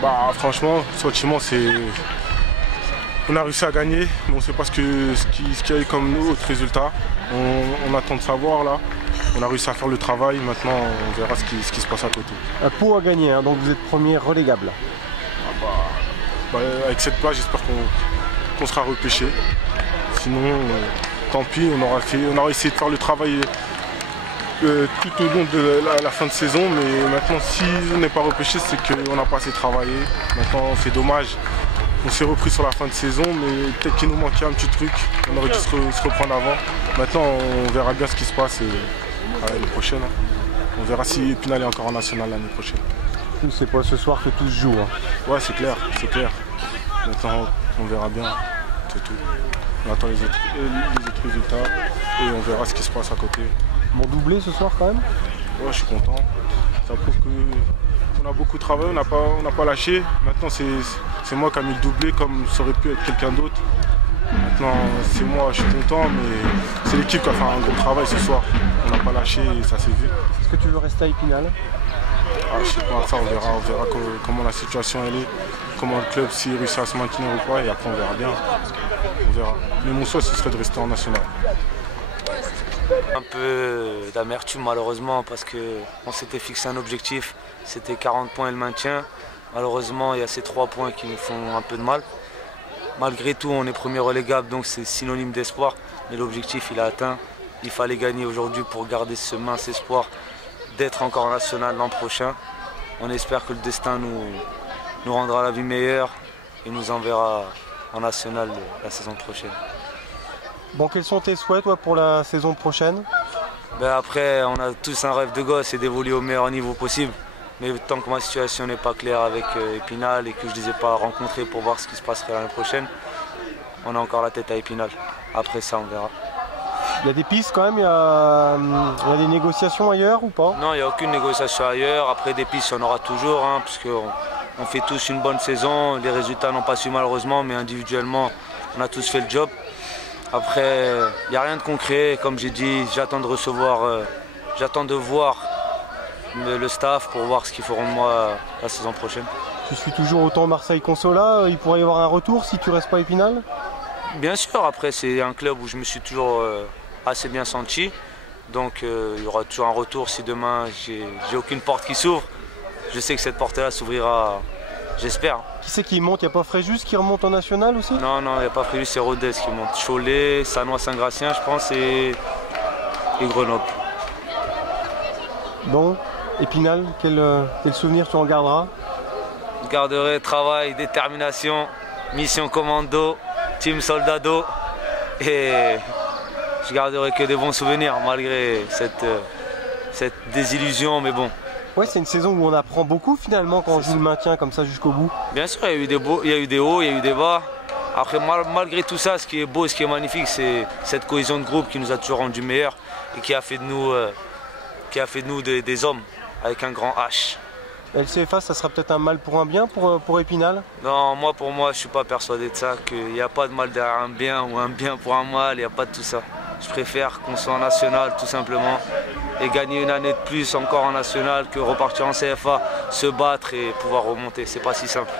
Bah franchement, le sentiment c'est... On a réussi à gagner, mais on ne sait pas ce qu'il y a eu comme autre résultat. On attend de savoir là. On a réussi à faire le travail, maintenant on verra ce qui se passe à côté. Pau a gagné, hein, donc vous êtes premier relégable. Avec cette place, j'espère qu'on sera repêché. Sinon, tant pis, on aura essayé de faire le travail tout au long de la fin de saison, mais maintenant si on n'est pas repêché, c'est qu'on n'a pas assez travaillé. Maintenant c'est dommage. On s'est repris sur la fin de saison, mais peut-être qu'il nous manquait un petit truc. On aurait dû se reprendre avant. Maintenant on verra bien ce qui se passe l'année prochaine. On verra si Épinal est encore en national l'année prochaine. C'est pas ce soir que tout se joue. Hein. Ouais, c'est clair, c'est clair. Maintenant on verra bien, c'est tout. On attend les autres résultats et on verra ce qui se passe à côté. Bon doublé ce soir quand même? Ouais, je suis content. Ça prouve qu'on a beaucoup travaillé, on n'a pas lâché. Maintenant c'est moi qui ai mis le doublé comme ça aurait pu être quelqu'un d'autre. Maintenant c'est moi, je suis content, mais c'est l'équipe qui a fait un gros travail ce soir. On n'a pas lâché et ça s'est vu. Est-ce que tu veux rester à Épinal? Je sais pas, ça on verra comment la situation elle est, comment le club s'il réussit à se maintenir ou pas, et après on verra bien. On verra. Mais mon souhait ce serait de rester en national. Un peu d'amertume malheureusement parce qu'on s'était fixé un objectif, c'était 40 points et le maintien. Malheureusement il y a ces 3 points qui nous font un peu de mal. Malgré tout on est premier relégable donc c'est synonyme d'espoir, mais l'objectif il est atteint. Il fallait gagner aujourd'hui pour garder ce mince espoir d'être encore national l'an prochain. On espère que le destin nous rendra la vie meilleure et nous enverra en national la saison prochaine. Bon, quels sont tes souhaits toi pour la saison prochaine? Après, on a tous un rêve de gosse et d'évoluer au meilleur niveau possible. Mais tant que ma situation n'est pas claire avec Épinal et que je ne les ai pas rencontrés pour voir ce qui se passerait l'année prochaine, on a encore la tête à Épinal. Après ça, on verra. Il y a des pistes quand même, il y a des négociations ailleurs ou pas? Non, il n'y a aucune négociation ailleurs. Après des pistes, il y en aura toujours, hein, parce qu'on fait tous une bonne saison. Les résultats n'ont pas su malheureusement, mais individuellement, on a tous fait le job. Après, il n'y a rien de concret. Comme j'ai dit, j'attends de voir le staff pour voir ce qu'ils feront de moi la saison prochaine. Tu suis toujours autant Marseille-Consola, il pourrait y avoir un retour si tu restes pas à Épinal? Bien sûr, après c'est un club où je me suis toujours assez bien senti. Donc il y aura toujours un retour si demain j'ai aucune porte qui s'ouvre. Je sais que cette porte-là s'ouvrira, j'espère. Qui c'est qui monte? Il n'y a pas Fréjus qui remonte en national aussi? Non, il n'y a pas Fréjus, c'est Rodez qui monte. Cholet, Sannois-Saint-Gratien, je pense, et Grenoble. Bon, Épinal, quel souvenir tu en garderas? Je garderai travail, détermination, mission commando, team soldado, et je garderai que des bons souvenirs malgré cette désillusion, mais bon. Ouais, c'est une saison où on apprend beaucoup finalement quand on joue le maintien comme ça jusqu'au bout. Bien sûr, il y a eu des hauts, il y a eu des bas. Après, malgré tout ça, ce qui est beau, ce qui est magnifique, c'est cette cohésion de groupe qui nous a toujours rendus meilleurs et qui a fait de nous des hommes avec un grand H. LCFA, ça sera peut-être un mal pour un bien pour Épinal? Non, pour moi, je ne suis pas persuadé de ça, qu'il n'y a pas de mal derrière un bien ou un bien pour un mal, il n'y a pas de tout ça. Je préfère qu'on soit en national tout simplement et gagner une année de plus encore en national que repartir en CFA, se battre et pouvoir remonter. C'est pas si simple.